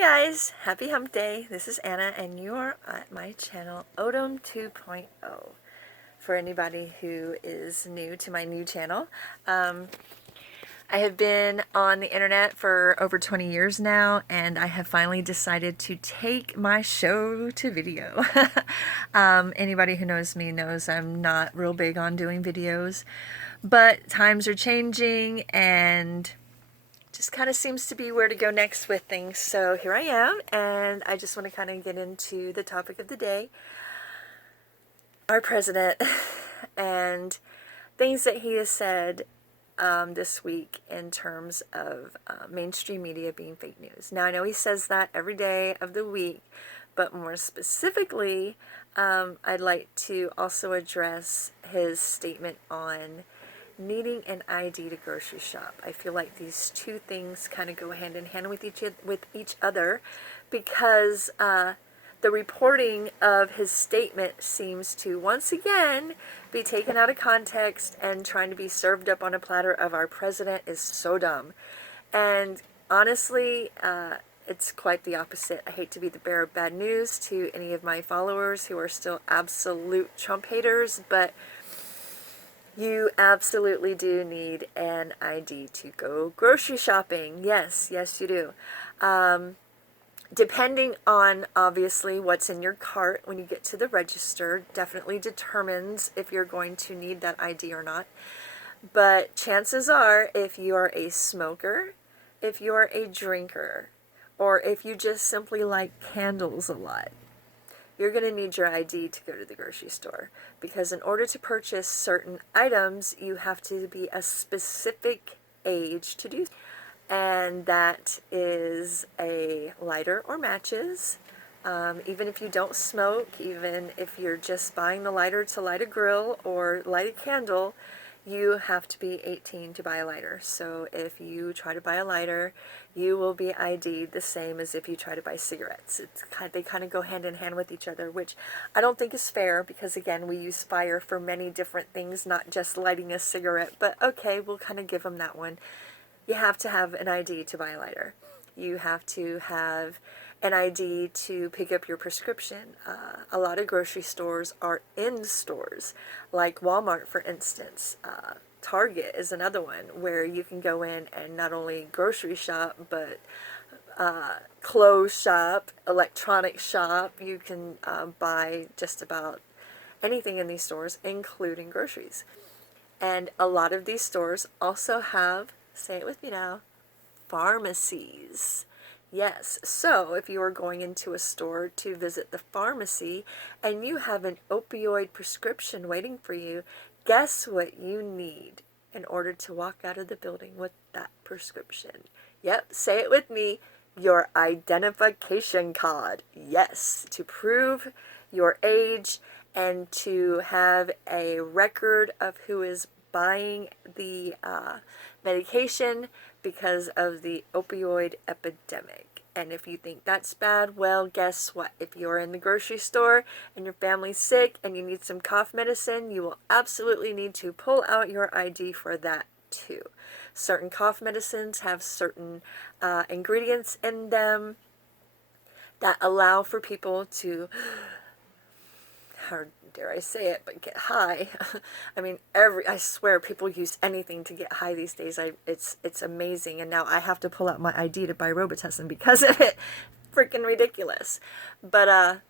guys, happy hump day. This is Anna and you are at my channel Odom 2.0. For anybody who is new to my new channel, I have been on the internet for over 20 years now, and I have finally decided to take my show to video. Anybody who knows me knows I'm not real big on doing videos, but times are changing and just kind of seems to be where to go next with things. So here I am, and I just want to kind of get into the topic of the day. Our president and things that he has said this week in terms of mainstream media being fake news. Now, I know he says that every day of the week, but more specifically, I'd like to also address his statement on needing an ID to grocery shop. I feel like these two things kind of go hand in hand with each other because the reporting of his statement seems to once again be taken out of context, and trying to be served up on a platter of our president is so dumb. And honestly, it's quite the opposite. I hate to be the bearer of bad news to any of my followers who are still absolute Trump haters, but you absolutely do need an ID to go grocery shopping. Yes, you do. Depending on, obviously, what's in your cart when you get to the register, definitely determines if you're going to need that ID or not. But chances are, if you are a smoker, if you are a drinker, or if you just simply like candles a lot, you're going to need your ID to go to the grocery store, because in order to purchase certain items, you have to be a specific age to do so. And that is a lighter or matches. Even if you don't smoke, even if you're just buying the lighter to light a grill or light a candle, you have to be 18 to buy a lighter. So if you try to buy a lighter, you will be ID'd the same as if you try to buy cigarettes. They kind of go hand in hand with each other, which I don't think is fair, because again, we use fire for many different things, not just lighting a cigarette. But okay, we'll kind of give them that one. You have to have an ID to buy a lighter. You have to have an ID to pick up your prescription. A lot of grocery stores are in stores, like Walmart, for instance. Target is another one where you can go in and not only grocery shop, but clothes shop, electronic shop. You can buy just about anything in these stores, including groceries. And a lot of these stores also have, say it with me now, pharmacies. Yes, so if you are going into a store to visit the pharmacy and you have an opioid prescription waiting for you, guess what you need in order to walk out of the building with that prescription? Yep, say it with me, your identification card. Yes, to prove your age and to have a record of who is buying the medication because of the opioid epidemic. And if you think that's bad, well, guess what? If you're in the grocery store and your family's sick and you need some cough medicine, you will absolutely need to pull out your ID for that too. Certain cough medicines have certain ingredients in them that allow for people to, how dare I say it, but get high. I mean, I swear people use anything to get high these days. It's amazing. And now I have to pull out my ID to buy Robitussin because of it. Freaking ridiculous. But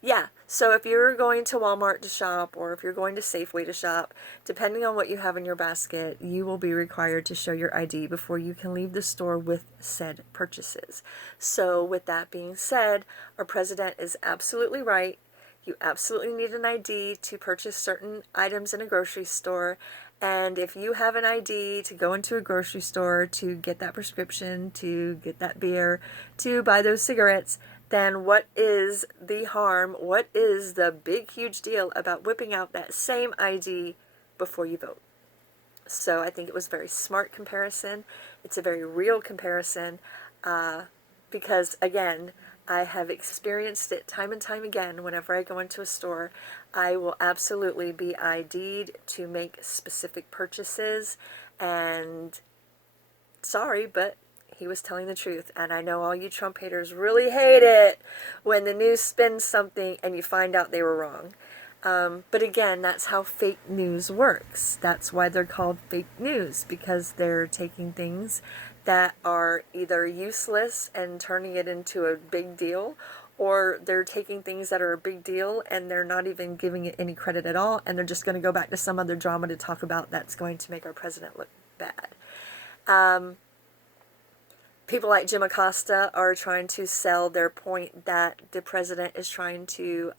yeah, so if you're going to Walmart to shop, or if you're going to Safeway to shop, depending on what you have in your basket, you will be required to show your ID before you can leave the store with said purchases. So with that being said, our president is absolutely right. You absolutely need an ID to purchase certain items in a grocery store. And if you have an ID to go into a grocery store to get that prescription, to get that beer, to buy those cigarettes, then what is the harm? What is the big, huge deal about whipping out that same ID before you vote? So I think it was a very smart comparison. It's a very real comparison because, again, I have experienced it time and time again. Whenever I go into a store, I will absolutely be ID'd to make specific purchases. And sorry, but He was telling the truth. And I know all you Trump haters really hate it when the news spins something and you find out they were wrong. But again, that's how fake news works. That's why they're called fake news, because they're taking things that are either useless and turning it into a big deal, or they're taking things that are a big deal and they're not even giving it any credit at all, and they're just going to go back to some other drama to talk about that's going to make our president look bad. People like Jim Acosta are trying to sell their point that the president is trying to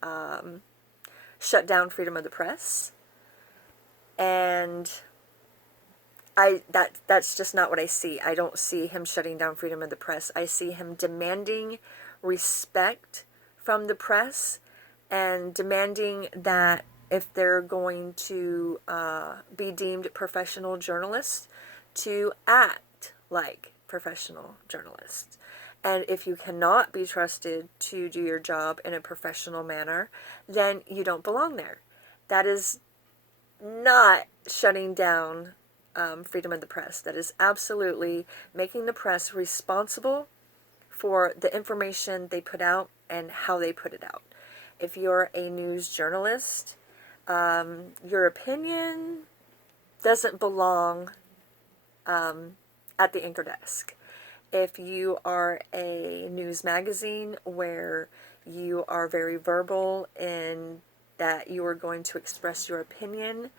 shut down freedom of the press, and that's just not what I see. I don't see him shutting down freedom of the press. I see him demanding respect from the press and demanding that if they're going to be deemed professional journalists, to act like professional journalists. And if you cannot be trusted to do your job in a professional manner, then you don't belong there. That is not shutting down freedom of the press. That is absolutely making the press responsible for the information they put out and how they put it out. If you're a news journalist, your opinion doesn't belong at the anchor desk. If you are a news magazine where you are very verbal in that you are going to express your opinion,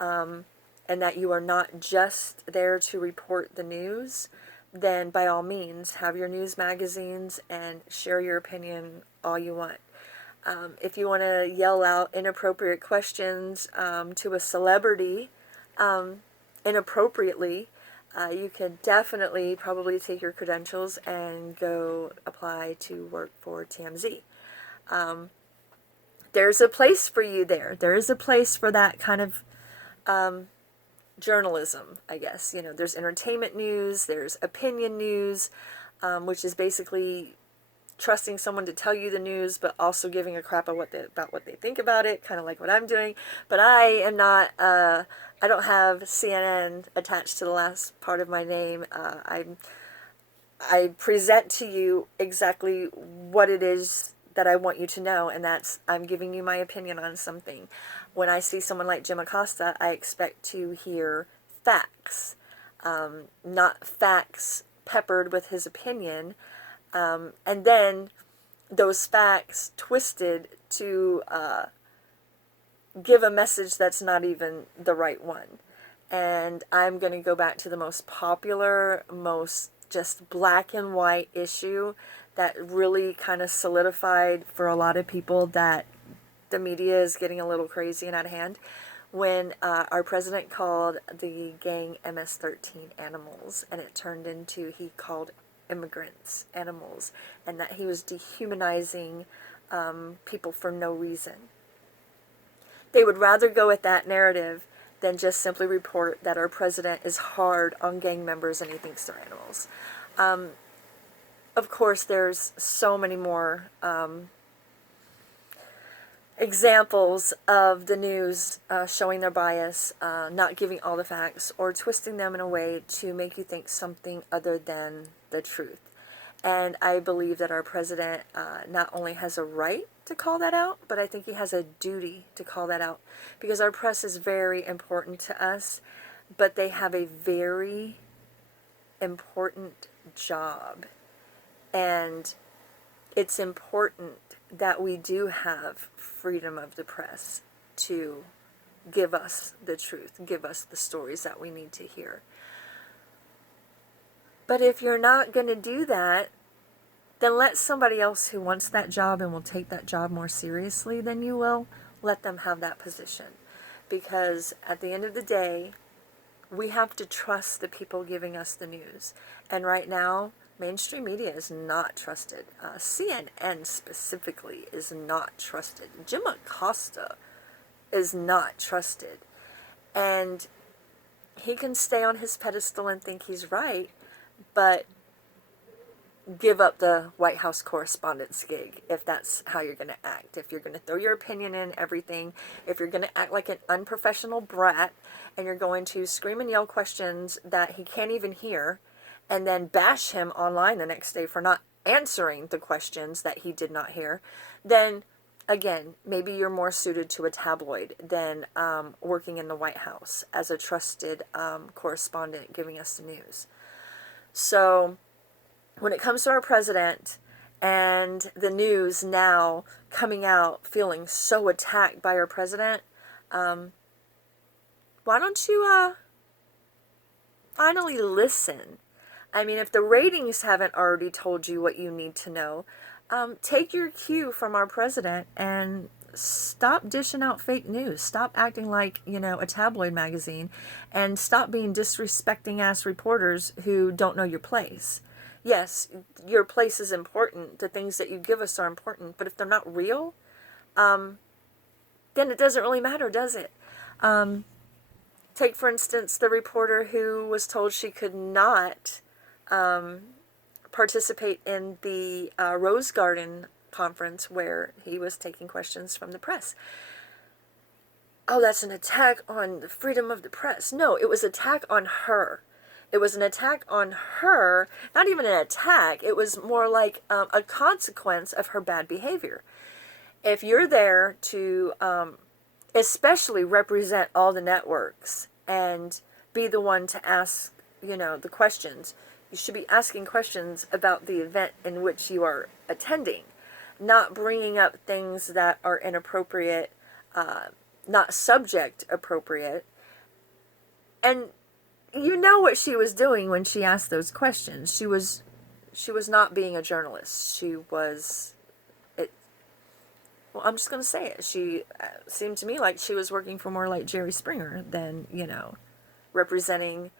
and that you are not just there to report the news, then by all means have your news magazines and share your opinion all you want. If you want to yell out inappropriate questions to a celebrity inappropriately, you could definitely probably take your credentials and go apply to work for TMZ. There's a place for you there. There is a place for that kind of journalism, I guess. You know, there's entertainment news, there's opinion news, which is basically trusting someone to tell you the news, but also giving a crap about what they think about it, kind of like what I'm doing. But I am not, I don't have CNN attached to the last part of my name. I present to you exactly what it is that I want you to know, and that's I'm giving you my opinion on something. When I see someone like Jim Acosta, I expect to hear facts, not facts peppered with his opinion, and then those facts twisted to give a message that's not even the right one. And I'm going to go back to the most popular, most just black and white issue that really kind of solidified for a lot of people that the media is getting a little crazy and out of hand. When our president called the gang MS-13 animals, and it turned into he called immigrants animals, and that he was dehumanizing people for no reason. They would rather go with that narrative than just simply report that our president is hard on gang members and he thinks they're animals. Of course, there's so many more examples of the news showing their bias, not giving all the facts, or twisting them in a way to make you think something other than the truth. And I believe that our president not only has a right to call that out, but I think he has a duty to call that out, because our press is very important to us, but they have a very important job. And it's important that we do have freedom of the press to give us the truth, give us the stories that we need to hear. But if you're not going to do that, then let somebody else who wants that job and will take that job more seriously than you will, let them have that position. Because at the end of the day, we have to trust the people giving us the news. And right now, mainstream media is not trusted. CNN specifically is not trusted. Jim Acosta is not trusted. And he can stay on his pedestal and think he's right, but give up the White House correspondence gig if that's how you're going to act. If you're going to throw your opinion in everything, if you're going to act like an unprofessional brat, and you're going to scream and yell questions that he can't even hear, and then bash him online the next day for not answering the questions that he did not hear, then again, maybe you're more suited to a tabloid than working in the White House as a trusted correspondent giving us the news. So when it comes to our president and the news now coming out feeling so attacked by our president, why don't you finally listen? I mean, if the ratings haven't already told you what you need to know, take your cue from our president and stop dishing out fake news. Stop acting like, a tabloid magazine, and stop being disrespecting ass reporters who don't know your place. Yes, your place is important. The things that you give us are important, but if they're not real, then it doesn't really matter, does it? Take, for instance, the reporter who was told she could not participate in the Rose Garden conference where he was taking questions from the press. Oh, that's an attack on the freedom of the press. No, it was an attack on her. It was an attack on her, not even an attack. It was more like a consequence of her bad behavior. If you're there to especially represent all the networks and be the one to ask, the questions, you should be asking questions about the event in which you are attending, not bringing up things that are inappropriate, not subject appropriate. And you know what she was doing when she asked those questions. She was not being a journalist. She was, well, I'm just going to say it. She seemed to me like she was working for more like Jerry Springer than, representing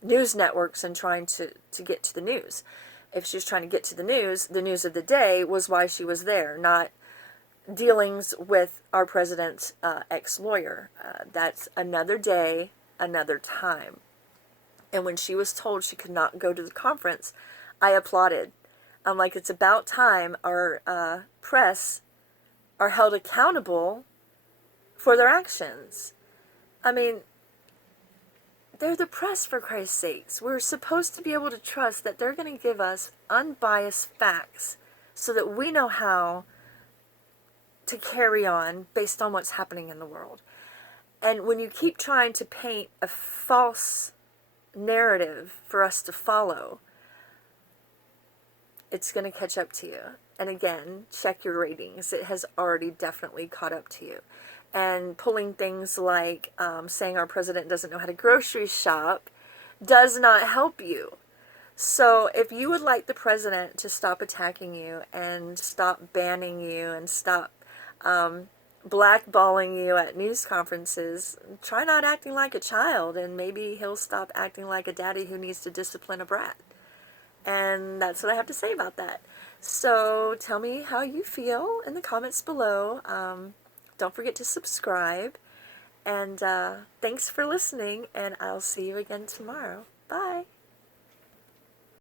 news networks and trying to get to the news. If she was trying to get to the news of the day was why she was there, not dealings with our president's ex-lawyer. That's another day, another time. And when she was told she could not go to the conference, I applauded. I'm like, it's about time our press are held accountable for their actions. I mean, they're the press, for Christ's sakes. We're supposed to be able to trust that they're going to give us unbiased facts so that we know how to carry on based on what's happening in the world. And when you keep trying to paint a false narrative for us to follow, it's going to catch up to you. And again, check your ratings. It has already definitely caught up to you. And pulling things like saying our president doesn't know how to grocery shop does not help you. So if you would like the president to stop attacking you and stop banning you and stop blackballing you at news conferences, try not acting like a child, and maybe he'll stop acting like a daddy who needs to discipline a brat. And that's what I have to say about that. So tell me how you feel in the comments below. Don't forget to subscribe. And thanks for listening, and I'll see you again tomorrow. Bye.